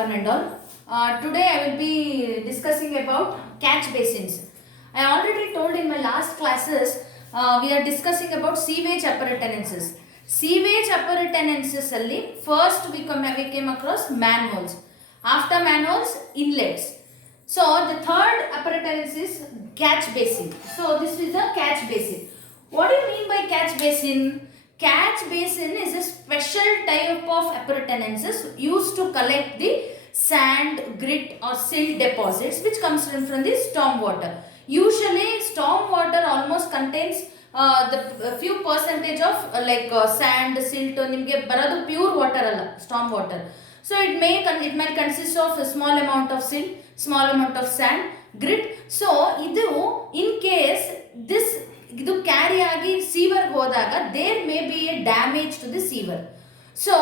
one and all. Today I will be discussing about catch basins. I already told in my last classes we are discussing about sewage appurtenances. Sewage appurtenances alli first we came across manholes. After manholes, inlets. So the third appurtenance is catch basin. So this is the catch basin. What do you mean by catch basin? Catch basin is a special type of appurtenances used to collect the sand, grit or silt deposits which comes from the storm water. Usually storm water almost contains the few percentage of sand, silt, nimge baradu pure water alla, storm water. So it might consist of a small amount of silt, small amount of sand, grit. So idu in case this ಇದು carry ಆಗಿ sewer ಹೋದಾಗ there may be a damage to the sewer. So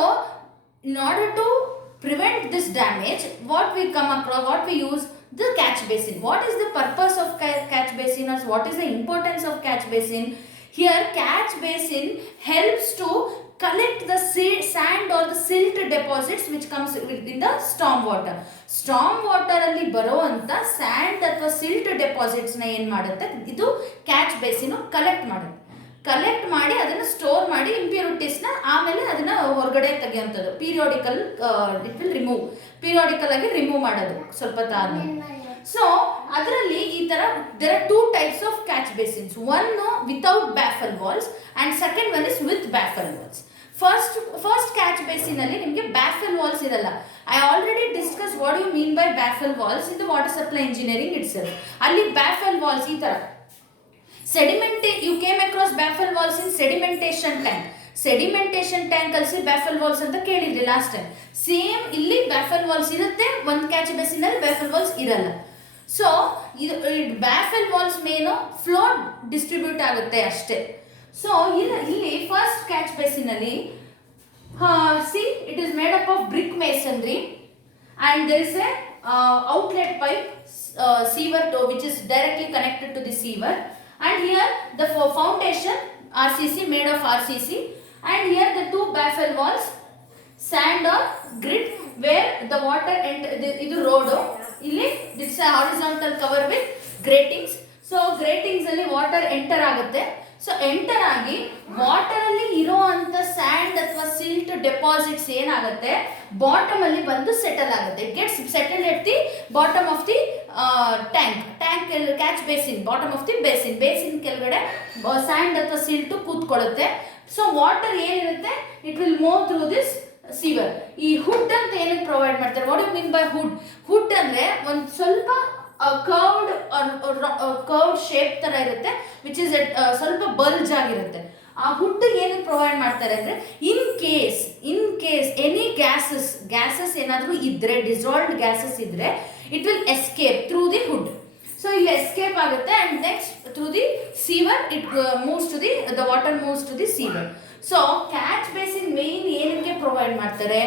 in order to prevent this damage what we use the catch basin. What is the purpose of catch basin or what is the importance of catch basin? Here catch basin helps to collect the sand or the silt deposits which comes within the storm water. Storm water alli ಬರುವಂತ sand ಅಥವಾ silt deposits ನ ಏನು ಮಾಡುತ್ತೆ, ಇದು catch basin collect ಮಾಡಿ ಅದನ್ನು store ಮಾಡಿ impurities ನ ಆಮೇಲೆ ಅದನ್ನ ಹೊರಗಡೆ ತೆಗೆಯುವಂಥದ್ದು. ಇಟ್ ವಿಲ್ ರಿಮೂವ್ ಪೀರಿಯಾಡಿಕಲ್ ಆಗಿ ರಿಮೂವ್ ಮಾಡೋದು ಸ್ವಲ್ಪ ತಾದ್ಮೇಲೆ. ಸೊ ಅದರಲ್ಲಿ ಈ ತರ there are two types of catch basins. One without baffle walls and second one is with baffle walls. First catch basin ಅಲ್ಲಿ ನಿಮಗೆ ಬ್ಯಾಫಲ್ ವಾಲ್ಸ್ ಇರಲ್ಲ. I already discuss what you mean by baffle walls in the water supply engineering itself. ಅಲ್ಲಿ baffle walls ಈ ತರ you came across baffle walls in sedimentation tank ಅಲ್ಲಿ baffle walls ಅಂತ ಕೇಳಿದ್ರಿ last time. Same ಇಲ್ಲಿ baffle walls ಇರುತ್ತೆ, ಒಂದು catch basin ಅಲ್ಲಿ baffle walls ಇರಲ್ಲ. ಸೊ ಇದು baffle walls main flow distribute ಆಗುತ್ತೆ ಅಷ್ಟೇ. ಸೊ ಇಲ್ಲಿ ಫಸ್ಟ್ ಕ್ಯಾಚ್ ಬೇಸಿನ್ ಅಲ್ಲಿ it is made up of brick masonry and there is a outlet pipe sewer toe which is directly connected to the sewer. And here the foundation RCC made of RCC and here the two baffle walls sand or grit where the water idu road illi this is a horizontal cover with gratings. So gratings alli water enter agutte. So enter ಆಗಿ water ಅಲ್ಲಿ ಇರುವಂತ and ಅಥವಾ silt deposits ಏನಾಗುತ್ತೆ bottom ಅಲ್ಲಿ ಬಂದು settle ಆಗುತ್ತೆ. It gets settled at the bottom of the tank catch basin, bottom of the basin ಕೆಳಗಡೆ sand ಅಥವಾ ಸಿಲ್ಟ್ ಕೂತ್ಕೊಳ್ಳುತ್ತೆ. ಸೊ ವಾಟರ್ ಏನಿರುತ್ತೆ it will move through this sewer. ಈ ಹುಡ್ ಅಂತ ಏನಕ್ಕೆ ಪ್ರೊವೈಡ್ ಮಾಡ್ತಾರೆ? What you mean by hood ಅಂದ್ರೆ ಒಂದು ಸ್ವಲ್ಪ ಕರ್ವ್ಡ್ ಶೇಪ್ ತರ ಇರುತ್ತೆ ವಿಚ್ ಇಸ್ ಸ್ವಲ್ಪ ಬಲ್ಜ್ ಆಗಿರುತ್ತೆ. ಆ ಹುಡ್ ಏನಕ್ಕೆ ಪ್ರೊವೈಡ್ ಮಾಡ್ತಾರೆ ಅಂದ್ರೆ ಇನ್ ಕೇಸ್ ಎನಿ ಗ್ಯಾಸಸ್ ಏನಾದರೂ ಇದ್ರೆ, ಡಿಸಾಲ್ವ್ಡ್ ಗ್ಯಾಸಸ್ ಇದ್ರೆ it will escape through the hood. So ಇಲ್ಲಿ ಎಸ್ಕೇಪ್ ಆಗುತ್ತೆ and next through the sewer it moves to the water moves to the sewer. So catch basin main ಏನಕ್ಕೆ provide ಮಾಡ್ತಾರೆ?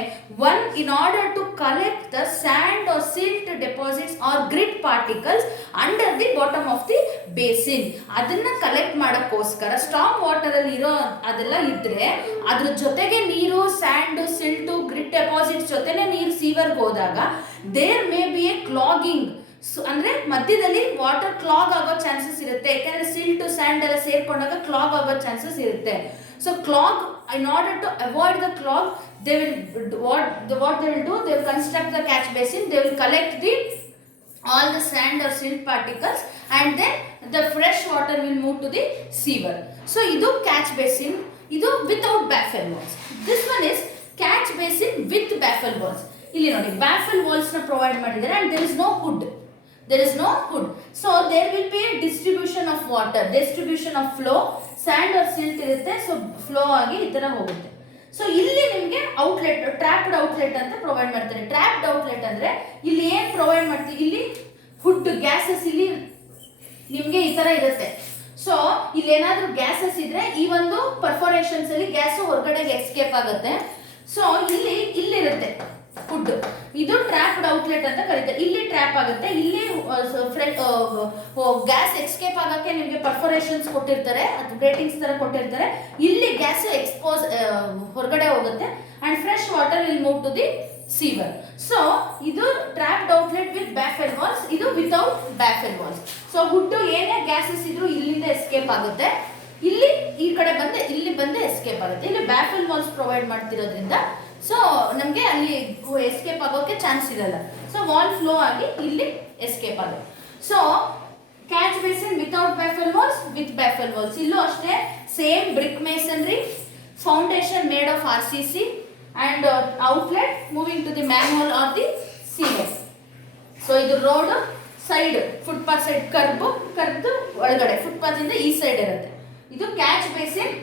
One, in order to collect the sand or silt deposits or grit particles under the bottom of the basin. ಅದನ್ನ collect ಮಾಡೋಕ್ಕೋಸ್ಕರ storm water ಅಲ್ಲಿ ಇರೋ ಅದೆಲ್ಲ ಇದ್ರೆ ಅದ್ರ ಜೊತೆಗೆ ನೀರು, ಸ್ಯಾಂಡ್, ಸಿಲ್ಟು, ಗ್ರಿಟ್ ಡೆಪಾಸಿಟ್ಸ್ ಜೊತೆನೆ ನೀರು ಸೀವರ್ಗೆ ಹೋದಾಗ there may be A clogging. ಅಂದ್ರೆ ಮಧ್ಯದಲ್ಲಿ ವಾಟರ್ ಕ್ಲಾಗ್ ಆಗೋ ಚಾನ್ಸಸ್ ಇರುತ್ತೆ, ಯಾಕಂದ್ರೆ ಸಿಲ್ಟ್ ಸ್ಯಾಂಡ್ ಎಲ್ಲ ಸೇರ್ಕೊಂಡಾಗ ಕ್ಲಾಗ್ ಆಗೋ ಚಾನ್ಸಸ್ ಇರುತ್ತೆ. So clog, in order to avoid the clog, they will they will construct the catch basin. They will collect all the sand or silt particles and then the fresh water will move to the sewer. So idu catch basin, idu without baffle walls. This one is catch basin with baffle walls. Illi nodi baffle walls na provide madidare and there is no hood. So there will be a distribution of water, distribution of flow. Sand or silt ಇರುತ್ತೆ, so flow ಆಗಿ ಈ ತರ ಹೋಗುತ್ತೆ. So ಇಲ್ಲಿ ನಿಮಗೆ outlet, trapped outlet ಅಂತ provide ಮಾಡ್ತಾರೆ. Trapped outlet ಅಂದ್ರೆ ಇಲ್ಲಿ ಏನ್ ಪ್ರೊವೈಡ್ ಮಾಡ್ತೀವಿ, ಇಲ್ಲಿ ಹುಡ್ ಗ್ಯಾಸಸ್ ಇಲ್ಲಿ ನಿಮ್ಗೆ ಈ ತರ ಇರುತ್ತೆ. ಸೊ ಇಲ್ಲಿ ಏನಾದ್ರೂ ಗ್ಯಾಸಸ್ ಇದ್ರೆ ಈ ಒಂದು ಪರ್ಫೋರೇಷನ್ಸ್ ಅಲ್ಲಿ ಗ್ಯಾಸ್ ಹೊರಗಡೆಗೆ ಎಸ್ಕೇಪ್ ಆಗುತ್ತೆ. ಸೊ ಇಲ್ಲಿರುತ್ತೆ ಹುಡ್, ಇದು ಟ್ರ್ಯಾಪ್ಡ್ ಔಟ್ಲೆಟ್ ಅಂತ ಕರೀತಾರೆ. ಇಲ್ಲಿ ಟ್ರ್ಯಾಪ್ ಆಗುತ್ತೆ, ಇಲ್ಲಿ ಗ್ಯಾಸ್ ಎಸ್ಕೇಪ್ ಆಗಕ್ಕೆ ನಿಮಗೆ ಪರ್ಫೋರೇಷನ್ಸ್ ಕೊಟ್ಟಿರ್ತಾರೆ, ಅದು ಗ್ರೇಟಿಂಗ್ಸ್ ತರ ಕೊಟ್ಟಿರ್ತಾರೆ. ಇಲ್ಲಿ ಗ್ಯಾಸ್ ಎಕ್ಸ್ಪೋಸ್ ಹೊರಗಡೆ ಹೋಗುತ್ತೆ and fresh water will move to the sewer. So ಇದು trapped outlet with baffle walls, ಇದು without baffle walls. So hood ಏನೇ ಗ್ಯಾಸಸ್ ಇದ್ರೂ ಇಲ್ಲಿಂದ ಎಸ್ಕೇಪ್ ಆಗುತ್ತೆ, ಇಲ್ಲಿ ಈ ಕಡೆ ಬಂದು ಇಲ್ಲಿ ಬಂದು ಎಸ್ಕೇಪ್ ಆಗುತ್ತೆ. ಇಲ್ಲಿ ಬ್ಯಾಫೆಲ್ ವಾಲ್ಸ್ ಪ್ರೊವೈಡ್ ಮಾಡ್ತಿರೋದ್ರಿಂದ ಸೊ ನಮಗೆ ಅಲ್ಲಿ ಎಸ್ಕೇಪ್ ಆಗೋಕ್ಕೆ ಚಾನ್ಸ್ ಇರಲ್ಲ. ಸೊ ವಾಲ್ ಫ್ಲೋ ಆಗಿ ಇಲ್ಲಿ ಎಸ್ಕೇಪ್ ಆಗುತ್ತೆ. So catch basin without baffle walls, with baffle walls. ಇಲ್ಲೂ ಅಷ್ಟೇ same brick masonry, foundation made of RCC and outlet moving to the manhole or the sewer. So ಇದು road side footpath side ಕರ್ದು ಒಳಗಡೆ footpath ಇಂದ ಈ side ಇರುತ್ತೆ. ಇದು catch basin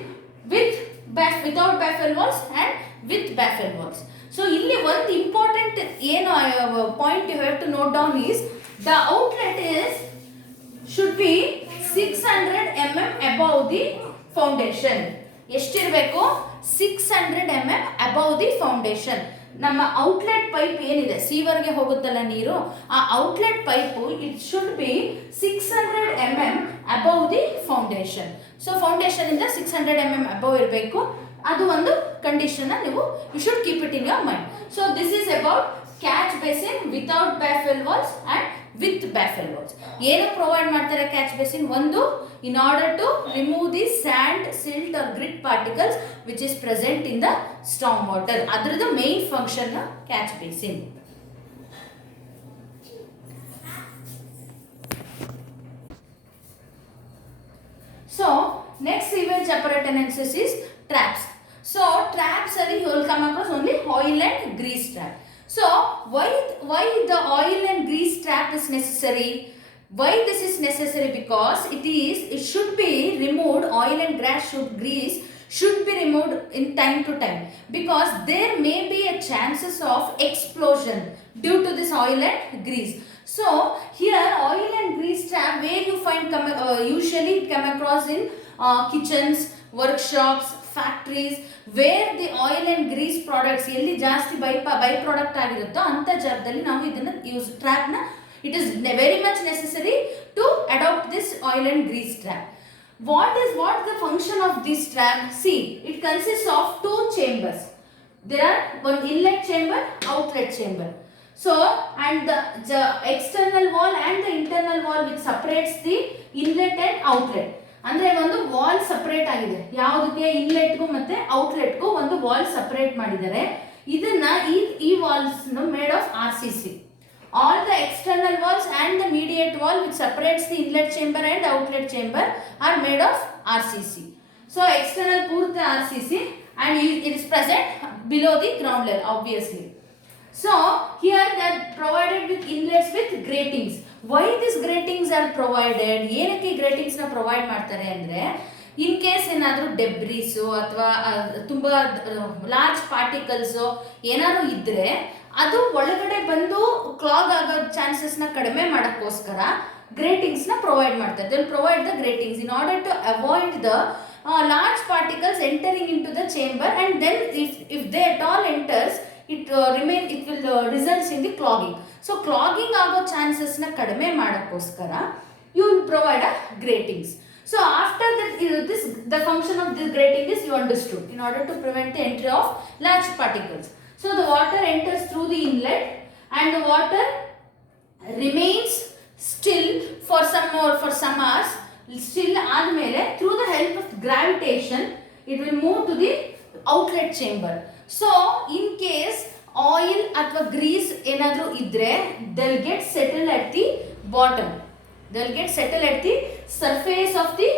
without baffle walls and with baffle walls. So ಇಲ್ಲಿ ಒಂದು important ಏನು point you have to note down is the outlet is should be 600 mm above the foundation. ಎಷ್ಟಿರಬೇಕು? 600 mm above the foundation. ನಮ್ಮ outlet pipe ಏನಿದೆ ಸೀವರ್ಗೆ ಹೋಗುತ್ತಲ್ಲ ನೀರು, ಆ outlet pipe it should be 600 mm above the foundation. So foundation ಇಂದ 600 mm above ಇರಬೇಕು. ಅದು ಒಂದು ಕಂಡೀಷನ್ ನೀವು you should keep it in your mind. So this is about catch basin without baffle walls and with baffle walls. ಏನು provide ಮಾಡ್ತಾರೆ catch basin? ಒಂದು, in order to remove the sand, silt or grit particles which is present in the storm water. Adrada main function catch basin. So next sewage appurtenances is traps. So traps ali you will come across only oil and grease trap. So why the oil and grease trap is necessary? Why this is necessary? Because it should be removed, oil and grease should be removed in time to time, because there may be a chances of explosion due to this oil and grease. So here oil and grease trap where you find usually come across in kitchens, workshops, factories, where the oil and grease products ಎಲ್ಲಿ ಜಾಸ್ತಿ by product ಆಗಿರುತ್ತೋ ಅಂತ ಜಾಗದಲ್ಲಿ ನಾವು ಇದನ್ನ use trap ನ it is very much necessary to adopt this oil and grease trap. What is the function of this trap? See, it consists of two chambers. There are one inlet chamber, outlet chamber. So and the external wall and the internal wall which separates the inlet and outlet. ಅಂದ್ರೆ ಒಂದು wall separate ಆಗಿದೆ, ಯಾವುದಕ್ಕೆ? ಇನ್ಲೆಟ್ಗೂ ಮತ್ತೆ ಔಟ್ಲೆಟ್ಗೂ ಒಂದು wall separate ಮಾಡಿದ್ದಾರೆ. ಇದನ್ನ ಈ walls made of RCC. All the external walls and the mediate wall which separates the inlet chamber and outlet chamber are made of RCC. So external purta RCC and it is present below the ground level obviously. So here they are provided with inlets with gratings. Why these gratings are provided? ಏನಕ್ಕೆ gratings ನ provide ಮಾಡ್ತಾರೆ ಅಂದ್ರೆ in case ಏನಾದರೂ ಡೆಬ್ರೀಸು ಅಥವಾ ತುಂಬ large particles ಏನಾದ್ರು ಇದ್ದರೆ ಅದು ಒಳಗಡೆ ಬಂದು ಕ್ಲಾಗ್ ಆಗೋ ಚಾನ್ಸಸ್ನ ಕಡಿಮೆ ಮಾಡೋಕ್ಕೋಸ್ಕರ ಗ್ರೇಟಿಂಗ್ಸ್ನ ಪ್ರೊವೈಡ್ ಮಾಡ್ತಾರೆ. They will provide the gratings in order to avoid the large particles entering into the chamber, and then if they at all enters it will results in the clogging. So clogging ಆಗೋ ಚಾನ್ಸಸ್ನ ಕಡಿಮೆ ಮಾಡೋಕ್ಕೋಸ್ಕರ you will provide a gratings. So after that the function of this grating is you understood, in order to prevent the entry of large particles. So the water enters through the inlet and the water remains still for some hours. Still ಆದಮೇಲೆ through the help of gravitation it will move to the outlet chamber. So in case oil ಅಥವಾ grease ಏನಾದರೂ ಇದ್ರೆ they'll get settled at the bottom. They'll get settled at the surface of the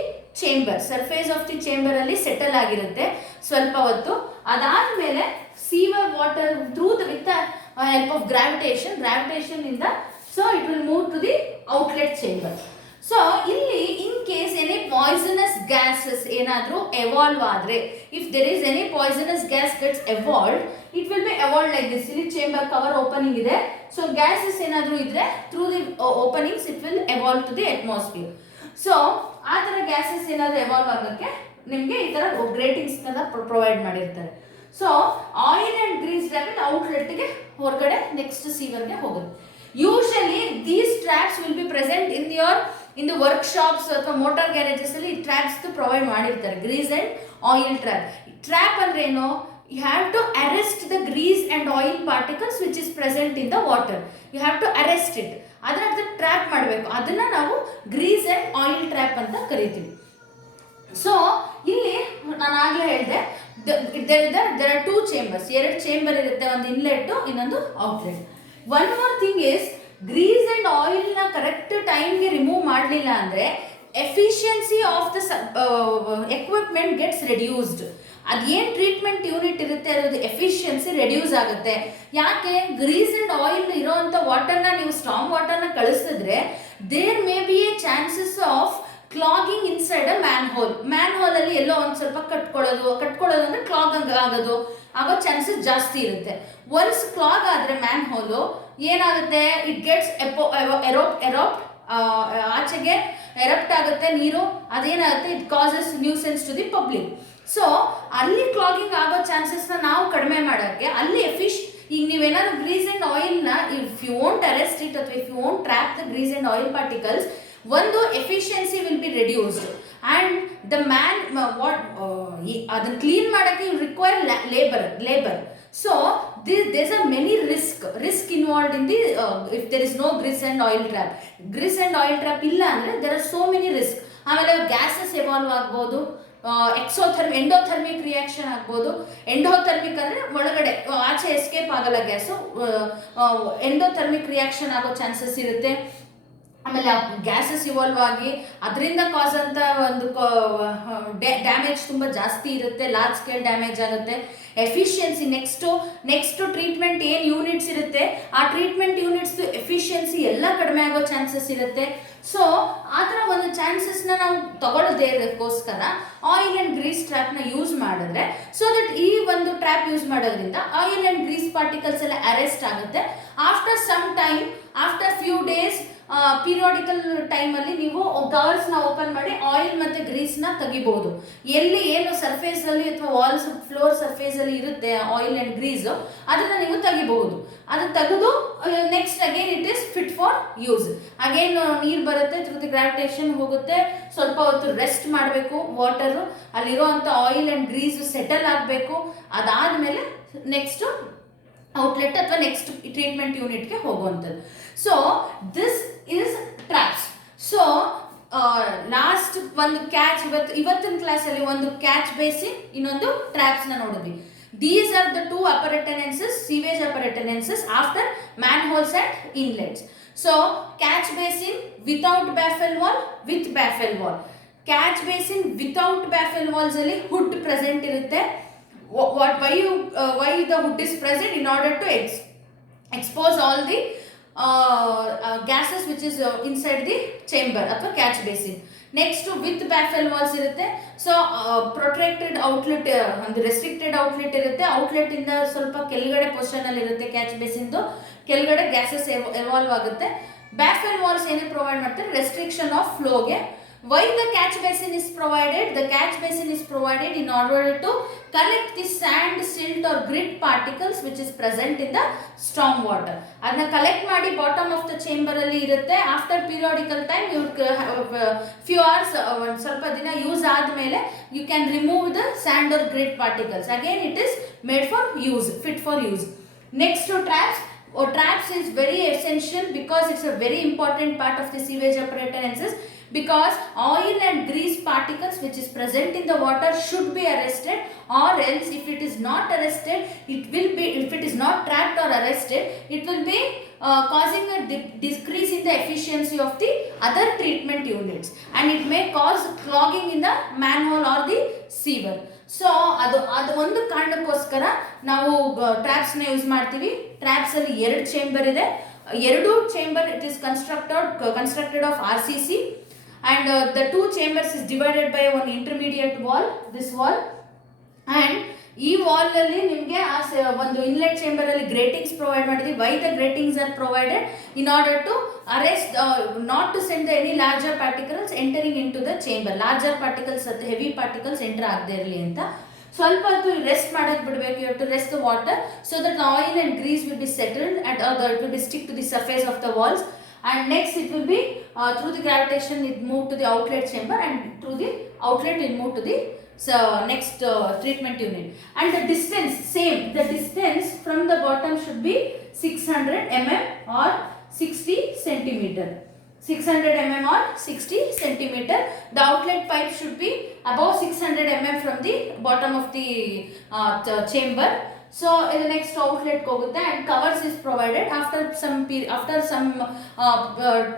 chamber. Surface of the chamber ಅಲ್ಲಿ settle ಆಗಿರುತ್ತೆ ಸ್ವಲ್ಪ ಹೊತ್ತು. ಅದಾದಮೇಲೆ sewer water through with the help of gravitation ಇಂದ so it will move to the outlet chamber. So ಇಲ್ಲಿ in case any poisonous gases ಏನಾದರೂ evolve ಆದರೆ, if there is any poisonous gas gets evolved, it will be evolved like this. ಇಲ್ಲಿ chamber cover opening ಇದೆ, so gases ಏನಾದರೂ ಇದ್ರೆ through the openings it will evolve to the atmosphere. So ಆ ಥರ gases ಏನಾದರೂ evolve ಆಗೋಕ್ಕೆ ನಿಮಗೆ ಈ ಥರ ಗ್ರೇಟಿಂಗ್ಸ್ನೆಲ್ಲ ಪ್ರೊವೈಡ್ ಮಾಡಿರ್ತಾರೆ. So oil and grease trap ಔಟ್ಲೆಟ್ಗೆ ಹೊರಗಡೆ ನೆಕ್ಸ್ಟ್ ಸೀವರ್ಗೆ ಹೋಗುತ್ತೆ. Usually these traps will be present in the workshops ಅಥವಾ ಮೋಟಾರ್ ಗ್ಯಾರೇಜಸ್ ಅಲ್ಲಿ ಟ್ರ್ಯಾಪ್ಸ್ ಪ್ರೊವೈಡ್ ಮಾಡಿರ್ತಾರೆ. Grease and oil trap. Trap ಅಂದ್ರೆ ಏನು? you have to arrest the grease and oil particles which is present in the water. You have to arrest it. ಅದನ್ನ trap ಮಾಡಬೇಕು. ಅದನ್ನ ನಾವು Greece and oil trap ಅಂತ ಕರಿತೀವಿ. So ಇಲ್ಲಿ ನಾನು ಆಗಲೇ ಹೇಳಿದೆ, there are two chambers. ಎರಡು ಚೇಂಬರ್ ಇರುತ್ತೆ, ಒಂದು ಇನ್ಲೆಟ್ ಇನ್ನೊಂದು outlet. One more thing is, grease and oil ನ ಕರೆಕ್ಟ್ ಟೈಮ್ಗೆ ರಿಮೂವ್ ಮಾಡಲಿಲ್ಲ ಅಂದ್ರೆ efficiency of the equipment gets reduced. ಅದೇನು ಟ್ರೀಟ್ಮೆಂಟ್ ಯೂನಿಟ್ ಇರುತ್ತೆ ಅದ್ರದ್ದು ಎಫಿಷಿಯನ್ಸಿ ರೆಡ್ಯೂಸ್ ಆಗುತ್ತೆ. ಯಾಕೆ? ಗ್ರೀಸ್ ಅಂಡ್ ಆಯಿಲ್ ಇರೋಂಥ ವಾಟರ್ನ ನೀವು ಸ್ಟ್ರಾಂಗ್ ವಾಟರ್ನ ಕಳಿಸಿದ್ರೆ there may be a chances of clogging inside a manhole ಅಲ್ಲಿ ಎಲ್ಲೋ ಒಂದು ಸ್ವಲ್ಪ ಕಟ್ಕೊಳ್ಳೋದು ಅಂದ್ರೆ ಕ್ಲಾಗ್ ಆಗೋದು ಆಗೋ ಚಾನ್ಸಸ್ ಜಾಸ್ತಿ ಇರುತ್ತೆ. ಒನ್ಸ್ ಕ್ಲಾಗ್ ಆದ್ರೆ ಮ್ಯಾನ್ ಹೋಲು ಏನಾಗುತ್ತೆ, ಇಟ್ ಗೆಟ್ಸ್ ಎರೋಪ್ಟ್ ಆಚೆಗೆ ಎರಪ್ಟ್ ಆಗುತ್ತೆ ನೀರು. ಅದೇನಾಗುತ್ತೆ, it causes nuisance to the public. So ಅಲ್ಲಿ ಕ್ಲಾಗಿಂಗ್ ಆಗೋ ಚಾನ್ಸಸ್ನ ನಾವು ಕಡಿಮೆ ಮಾಡೋಕ್ಕೆ ಅಲ್ಲಿ ಈಗ ನೀವೇನಾದ್ರು ಗ್ರೀಸ್ ಅಂಡ್ ಆಯಿಲ್ನ if you want arrest it ಅಥವಾ if you want trap the grease and oil particles, ಒಂದು efficiency will be reduced and the man ಅದನ್ನ ಕ್ಲೀನ್ ಮಾಡೋಕ್ಕೆ you require labour. So there's a many risk involved in the if there is no grease and oil trap. Grease and oil trap illa andre there are so many risk. ಆಮೇಲೆ gases evolve ಆಗ್ಬೋದು, endothermic reaction ಆಗ್ಬೋದು. Endothermic ಅಂದರೆ ಒಳಗಡೆ ಆಚೆ escape ಆಗಲ್ಲ gas, endothermic reaction ಆಗೋ chances ಇರುತ್ತೆ. ಆಮೇಲೆ ಗ್ಯಾಸಸ್ ಇವಾಲ್ವ್ ಆಗಿ ಅದರಿಂದ ಕಾಸ್ ಅಂತ ಒಂದು ಡ್ಯಾಮೇಜ್ ತುಂಬ ಜಾಸ್ತಿ ಇರುತ್ತೆ, ಲಾರ್ಜ್ ಸ್ಕೇಲ್ ಡ್ಯಾಮೇಜ್ ಆಗುತ್ತೆ. ಎಫಿಷಿಯನ್ಸಿ ನೆಕ್ಸ್ಟು ಟ್ರೀಟ್ಮೆಂಟ್ ಏನು ಯೂನಿಟ್ಸ್ ಇರುತ್ತೆ ಆ ಟ್ರೀಟ್ಮೆಂಟ್ ಯೂನಿಟ್ಸ್ ಎಫಿಷಿಯನ್ಸಿ ಎಲ್ಲ ಕಡಿಮೆ ಆಗೋ ಚಾನ್ಸಸ್ ಇರುತ್ತೆ. ಸೊ ಆ ಥರ ಒಂದು ಚಾನ್ಸಸ್ನ ನಾವು ತಗೊಳ್ಳೋದೇ ಇರೋದಕ್ಕೋಸ್ಕರ ಆಯಿಲ್ ಆ್ಯಂಡ್ ಗ್ರೀಸ್ ಟ್ರ್ಯಾಪ್ನ ಯೂಸ್ ಮಾಡಿದ್ರೆ, ಸೊ ದಟ್ ಈ ಒಂದು ಟ್ರ್ಯಾಪ್ ಯೂಸ್ ಮಾಡೋದ್ರಿಂದ ಆಯಿಲ್ ಆ್ಯಂಡ್ ಗ್ರೀಸ್ ಪಾರ್ಟಿಕಲ್ಸ್ ಎಲ್ಲ ಅರೆಸ್ಟ್ ಆಗುತ್ತೆ. After some time, after few days periodical ಟೈಮಲ್ಲಿ ನೀವು ಡೋರ್ಸ್ನ ಓಪನ್ ಮಾಡಿ ಆಯಿಲ್ ಮತ್ತು ಗ್ರೀಸ್ನ ತೆಗಿಬಹುದು. ಎಲ್ಲಿ ಏನು ಸರ್ಫೇಸಲ್ಲಿ ಅಥವಾ ವಾಲ್ಸ್ ಫ್ಲೋರ್ ಸರ್ಫೇಸಲ್ಲಿ ಇರುತ್ತೆ ಆಯಿಲ್ ಆ್ಯಂಡ್ ಗ್ರೀಸು ಅದನ್ನು ನೀವು ತೆಗಿಬಹುದು. ಅದು ತೆಗೆದು next again it is fit for use. Again ನೀರು ಬರುತ್ತೆ, ಥ್ರೂ ದಿ ಗ್ರಾವಿಟೇಷನ್ ಹೋಗುತ್ತೆ, ಸ್ವಲ್ಪ ಹೊತ್ತು ರೆಸ್ಟ್ ಮಾಡಬೇಕು ವಾಟರು, ಅಲ್ಲಿರುವಂಥ ಆಯಿಲ್ ಆ್ಯಂಡ್ ಗ್ರೀಸು ಸೆಟಲ್ ಆಗಬೇಕು. ಅದಾದಮೇಲೆ ನೆಕ್ಸ್ಟು ಔಟ್ಲೆಟ್ ಅಥವಾ ನೆಕ್ಸ್ಟ್ ಟ್ರೀಟ್ಮೆಂಟ್ ಯೂನಿಟ್ಗೆ ಹೋಗುವಂಥದ್ದು. So this is traps. So last ಒಂದು ಕ್ಯಾಚ್, ಇವತ್ತಿನ ಕ್ಲಾಸಲ್ಲಿ ಒಂದು ಕ್ಯಾಚ್ ಬೇಸಿನ್, ಇನ್ನೊಂದು ಟ್ರ್ಯಾಪ್ಸ್ನ ನೋಡಿದ್ವಿ. These are the two appurtenances, sewage appurtenances after manholes and inlets. So catch basin without baffle wall, with baffle wall. Catch basin without baffle walls alli hood present irutte. Why the hood is present? In order to expose all the gases which is inside the chamber ಅಥವಾ catch basin. Next with baffle walls ಇರುತ್ತೆ. So protected outlet, ಒಂದು restricted outlet ಇರುತ್ತೆ. Outlet ಇಂದ ಸ್ವಲ್ಪ ಕೆಳಗಡೆ position ಅಲ್ಲಿ ಇರುತ್ತೆ catch ಬೇಸಿನ್ದು, ಕೆಳಗಡೆ ಗ್ಯಾಸಸ್ ಎವಾಲ್ವ್ ಆಗುತ್ತೆ. ಬ್ಯಾಫೆಲ್ ವಾಲ್ಸ್ ಏನಕ್ಕೆ ಪ್ರೊವೈಡ್ ಮಾಡ್ತಾರೆ? ರೆಸ್ಟ್ರಿಕ್ಷನ್ ಆಫ್ ಫ್ಲೋಗೆ. Why the catch basin is provided? The catch basin is provided in order to collect the sand, silt or grit particles which is present in the storm water. ಅದನ್ನ collect ಮಾಡಿ bottom of the chamber ಅಲ್ಲಿ ಇರುತ್ತೆ. After periodical time few hours, ಸ್ವಲ್ಪ ದಿನ use ಆದಮೇಲೆ you can remove the sand or grit particles. Again it is made for use, fit for use. Next traps. Traps is very essential because it's a very important part of the sewage appurtenances, because oil and grease particles which is present in the water should be arrested, or else if it is not arrested, it will be, if it is not trapped or arrested, it will be causing a decrease in the efficiency of the other treatment units, and it may cause clogging in the manhole or the sewer. So ಅದು ಒಂದು ಕಾರಣಕ್ಕೋಸ್ಕರ ನಾವು ಟ್ರ್ಯಾಪ್ಸ್ನ use ಮಾಡ್ತೀವಿ. Traps ಅಲ್ಲಿ ಎರಡು chamber ಇದೆ. ಎರಡು chamber it is constructed of RCC, and the two chambers is divided by one intermediate wall, this wall, and ಈ ವಾಲ್ ಅಲ್ಲಿ ನಿಮಗೆ ಒಂದು ಇನ್ಲೆಟ್ ಚೇಂಬರ್ ಅಲ್ಲಿ ಗ್ರೇಟಿಂಗ್ಸ್ ಪ್ರೊವೈಡ್ ಮಾಡಿದ್ವಿ. Why the gratings are provided? In order to arrest, not to send any larger particles entering in to the chamber. Larger particles ಅಥವಾ heavy particles enter ಆಗದೆ ಇರಲಿ ಅಂತ ಸ್ವಲ್ಪ ಹೊತ್ತು ರೆಸ್ಟ್ ಮಾಡೋಕೆ ಬಿಡಬೇಕು. You have to rest the water so that oil and grease will be settled and it will be stick to the surface of the walls. and next it will be through the gravitation it move to the outlet chamber, and through the outlet it move to the next treatment unit. And the distance same, the distance from the bottom should be 600 mm or 60 centimeter. 600 mm or 60 centimeter. The outlet pipe should be above 600 mm from the bottom of the chamber. So in the next outlet hogutte, and covers is provided. After some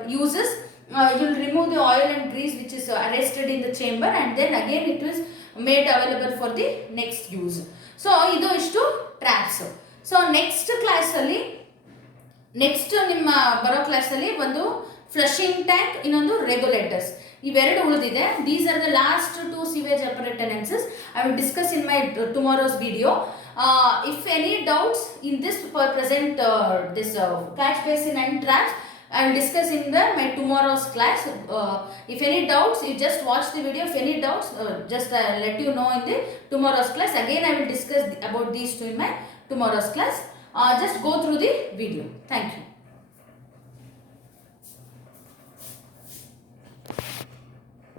uses, you will remove the oil and grease which is arrested in the chamber, and then again it is made available for the next use. So idu ishtu traps. So next class alli, next ನಿಮ್ಮ ಬರೋ class ಅಲ್ಲಿ ಒಂದು flushing tank, ಇನ್ನೊಂದು regulators, ಇವೆರಡು ಉಳಿದಿದೆ. These are the last two sewage appurtenances. I will discuss in my tomorrow's video. If any doubts in this present catch basin and traps, I will discuss in my tomorrow's class. If any doubts, you just watch the video. If any doubts, just let you know in the tomorrow's class. Again I will discuss about these two in my tomorrow's class. Just go through the video. Thank you.